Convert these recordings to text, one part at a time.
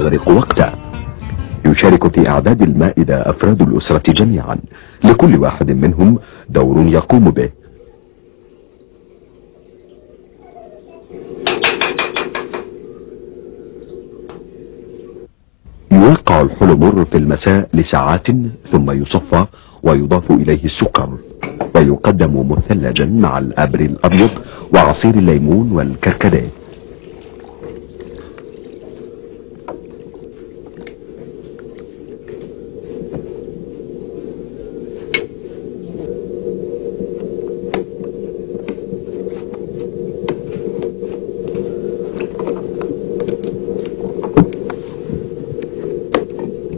يغرق وقته. يشارك في إعداد المائدة أفراد الأسرة جميعا، لكل واحد منهم دور يقوم به. يوقع الحلمر في المساء لساعات، ثم يصفى ويضاف إليه السكر، ويقدم مثلجا مع الأبر الأبيض وعصير الليمون والكركديه.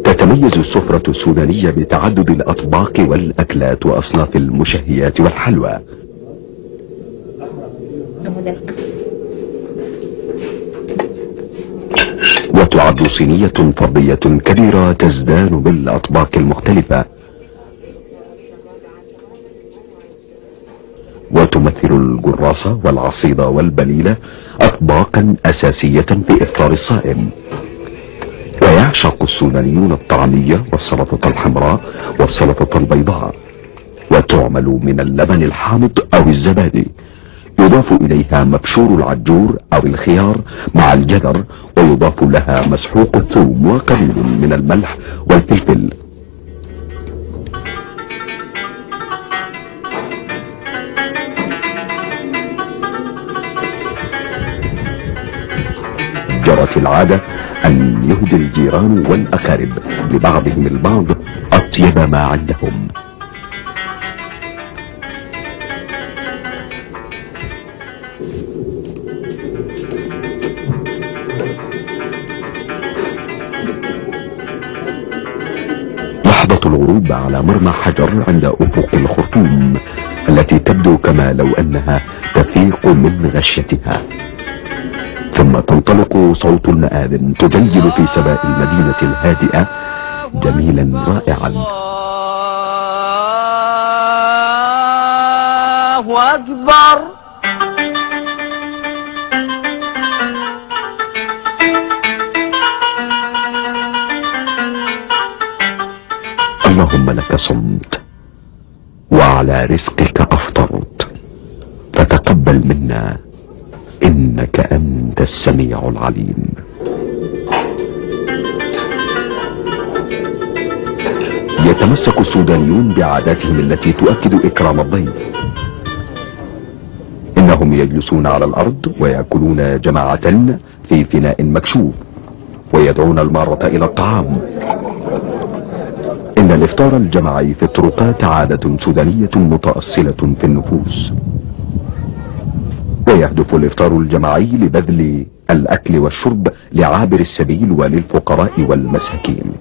تتميز السفرة السودانية بتعدد الأطباق والأكلات وأصناف المشهيات والحلوى. وتعد صينية فضية كبيرة تزدان بالأطباق المختلفة، وتمثل الجراصة والعصيدة والبليلة أطباقا أساسية في إفطار الصائم. ويعشق السودانيون الطعمية والسلطة الحمراء والسلطة البيضاء، وتعمل من اللبن الحامض أو الزبادي، يضاف إليها مبشور العجور أو الخيار مع الجزر، ويضاف لها مسحوق الثوم وقليل من الملح والفلفل. جرت العادة أن يهدي الجيران والأقارب لبعضهم البعض أطيب ما عندهم. لحظة الغروب على مرمى حجر عند أفق الخرطوم، التي تبدو كما لو أنها تفيق من غشيتها، ثم تنطلق صوت المآذن تجلجل في سماء المدينة الهادئة جميلا رائعا. الله أكبر. اللهم لك صمت وعلى رزقك أفطرت، فتقبل منا إنك أنت السميع العليم. يتمسك السودانيون بعاداتهم التي تؤكد إكرام الضيف. إنهم يجلسون على الأرض ويأكلون جماعة في فناء مكشوف، ويدعون المارة إلى الطعام. إن الإفطار الجماعي في الطرقات عادة سودانية متأصلة في النفوس، ويهدف الإفطار الجماعي لبذل الأكل والشرب لعابر السبيل وللفقراء والمساكين.